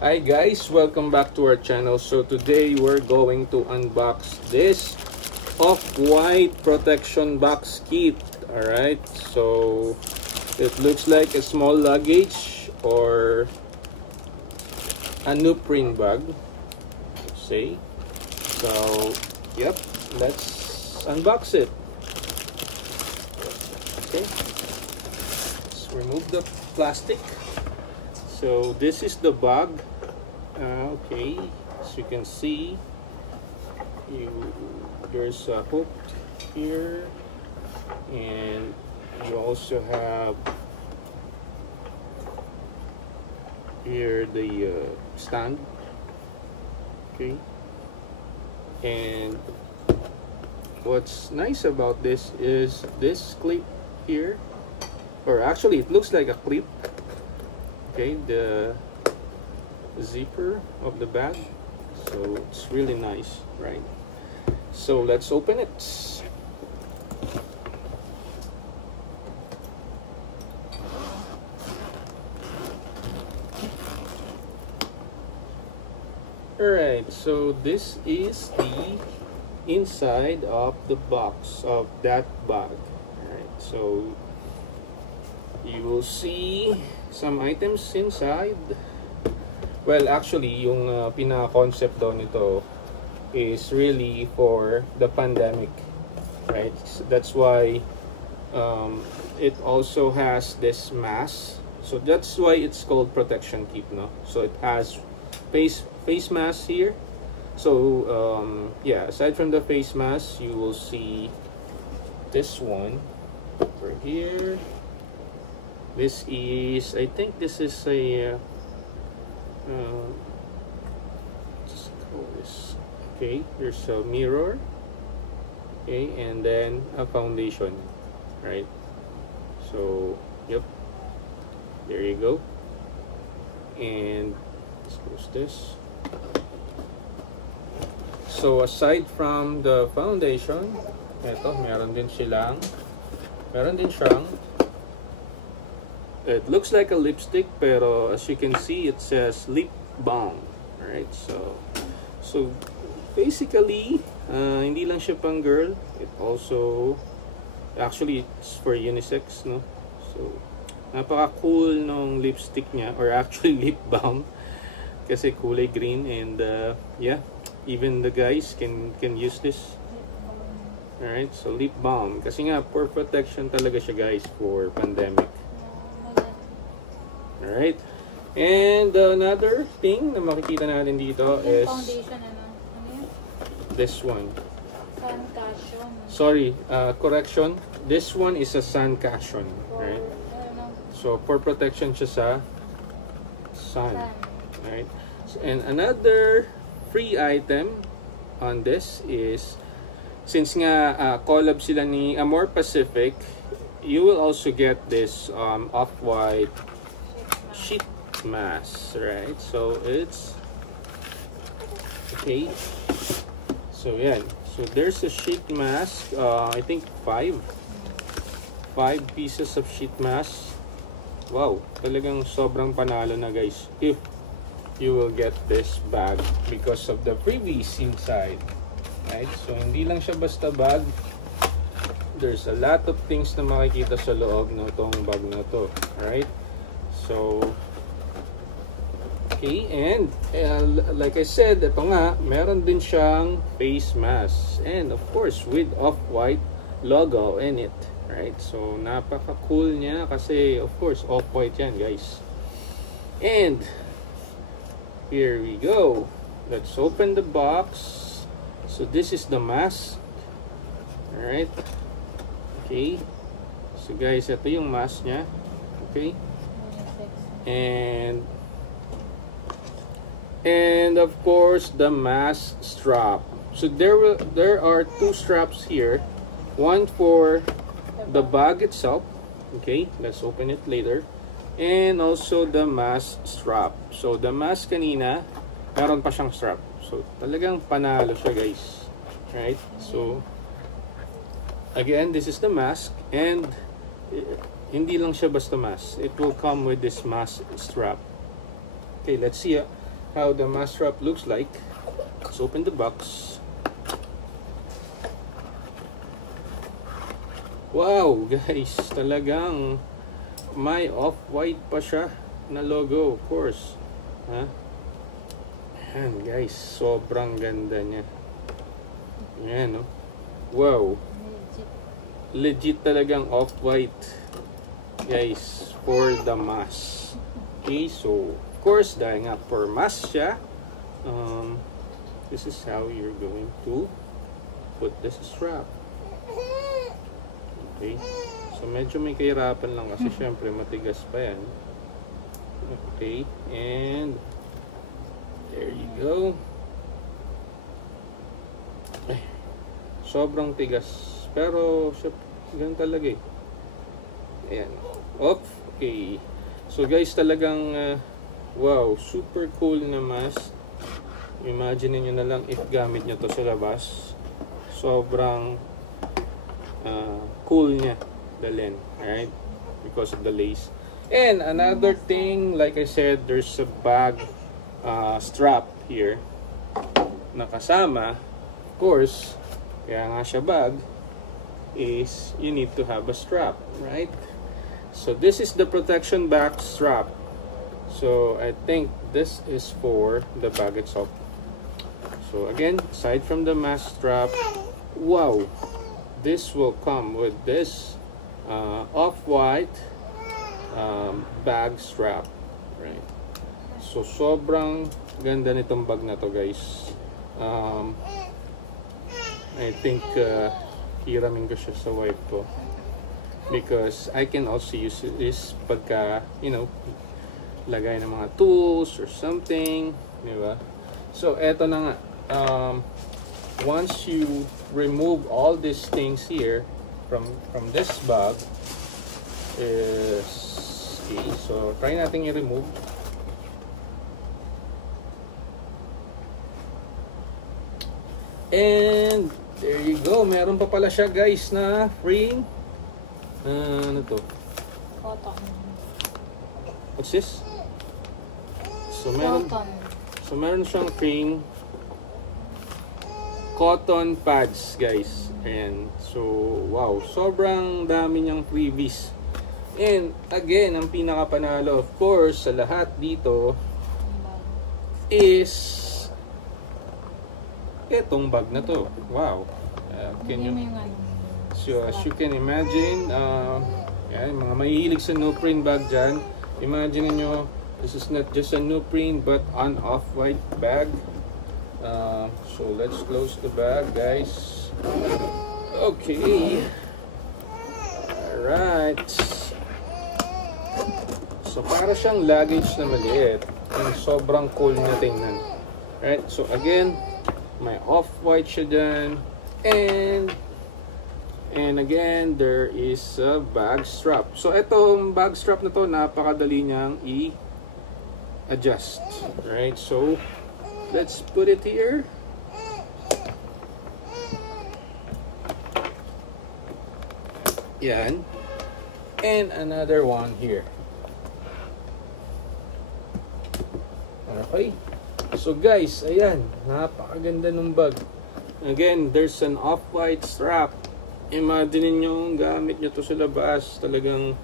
Hi guys, welcome back to our channel. So today we're going to unbox this off-white protection box kit. Alright, so it looks like a small luggage or a neoprene bag, let's say. So yep, let's unbox it. Okay, let's remove the plastic. So this is the bag. Okay, as you can see, there's a hook here, and you also have here the stand. Okay, and what's nice about this is this clip here, or actually it looks like a clip. Okay, the zipper of the bag, so it's really nice, right? So let's open it. Alright, so this is the inside of the box of that bag. Alright, so you will see some items inside. Well, actually, yung pinaka-concept daw nito is really for the pandemic, right? So that's why it also has this mask. So that's why it's called protection kit, no? So it has face mask here. So yeah, aside from the face mask, you will see this one over here. This is, I think this is a just call this. Okay, there's a mirror. Okay, and then a foundation, right? So yep, there you go. And let's close this. So aside from the foundation, eto, meron din siyang it looks like a lipstick, pero as you can see, it says lip balm. Alright, so basically, hindi lang siya pang girl. It also, actually, it's for unisex, no? So, napaka-cool nung lipstick niya, or actually lip balm, kasi kulay green, and yeah, even the guys can use this. Alright, so lip balm, kasi nga, for protection talaga siya, guys, for pandemic. Alright, and another thing na makikita natin dito is foundation, ano yun? This one. Sun cushion. Sorry, correction. This one is a sun cushion, right? So for protection siya sa sun, right? And another free item on this is, since nga collab sila ni AmorePacific, you will also get this off-white sheet mask, right? So it's okay. So yeah, so there's a sheet mask. I think five pieces of sheet mask. Wow, talagang sobrang panalo na, guys, if you will get this bag because of the freebies inside, right? So hindi lang siya basta bag. There's a lot of things na makikita sa loob ng tong bag na to, right? So, okay, and like I said, ito nga, meron din siyang face mask, and of course with off-white logo in it, right? So napaka-cool niya kasi of course off-white yan, guys. And here we go. Let's open the box. So this is the mask. Alright, okay, so guys, ito yung mask niya. Okay, and of course the mask strap. So there are two straps here, one for the bag itself. Okay, let's open it later, and also the mask strap. So the mask kanina meron pa siyang strap, so talagang panalo siya, guys, right? So again, this is the mask, and hindi lang siya basta mask. It will come with this mask strap. Okay, let's see how the mask wrap looks like. Let's open the box. Wow, guys, talagang may off-white pa siya na logo, of course. Ayan, guys, sobrang ganda niya. Ayan, no? Wow. Legit talagang off-white, guys, for the mask. Okay, so, of course, dahil nga for mask siya, this is how you're going to put this strap. Okay, so medyo may kahirapan lang kasi syempre matigas pa yan. Okay, and there you go. Ay, sobrang tigas, pero ganun talaga eh. Ayan, okay. So guys, talagang wow, super cool na mask. Imagine niyo na lang if gamit nyo to sa labas. Sobrang cool niya dalhin, alright, because of the lace. And another thing, like I said, there's a bag strap here na kasama. Of course, kaya nga siya bag, is you need to have a strap, right? So this is the protection back strap. So I think this is for the bag itself. So again, aside from the mask strap, wow, this will come with this off-white bag strap, right? So sobrang ganda nitong bag na to, guys. I think hiramin ko siya sa wife ko because I can also use this pagka, you know, lagay ng mga tools or something, di ba? So eto na nga, once you remove all these things here from this bag is okay, so try natin i-remove. And there you go, meron pa pala siya, guys, na free ano to? Cotton. What's this? So meron siyang free cotton pads, guys. And so wow, sobrang dami niyang freebies. And again, ang pinakapanalo, of course, sa lahat dito is etong bag na to. Wow. So as you can imagine, yan, mga mahilig sa no-print bag dyan, imagine niyo, this is not just a no-print but an off-white bag. So let's close the bag, guys. Okay. Alright. So para siyang luggage na maliit. And sobrang cool na tingnan. Alright, so again, may off-white siya dyan. And again, there is a bag strap. So itong bag strap na to, napakadali niyang i-adjust. Right, so let's put it here. Yan. And another one here. Okay. So guys, ayan, napakaganda ng bag. Again, there's an off-white strap. Imagine nyo, gamit nyo to sa labas. Talagang,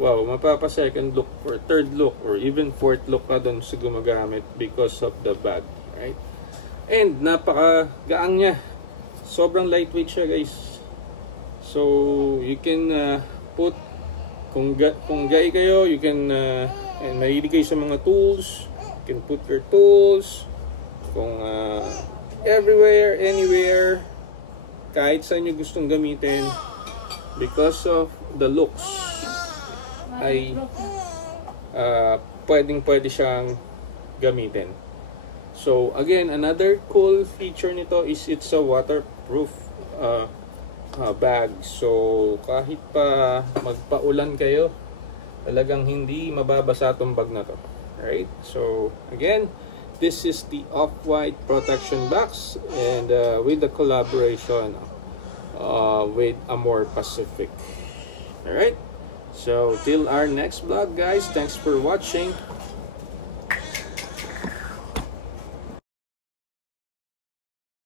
wow, mapapa second look or third look or even fourth look ka doon sa gumagamit because of the bag, right? And napaka-gaang niya. Sobrang lightweight siya, guys. So you can put, kung gay kayo, you can mahilig kayo sa mga tools, you can put your tools kung everywhere, anywhere, kahit saan nyo gustong gamitin, because of the looks ay pwede siyang gamitin. So again, another cool feature nito is it's a waterproof bag. So kahit pa magpaulan kayo, talagang hindi mababasa itong bag na to. Alright, so again, this is the off-white protection box, and with the collaboration with AmorePacific. Alright, so till our next vlog, guys, thanks for watching.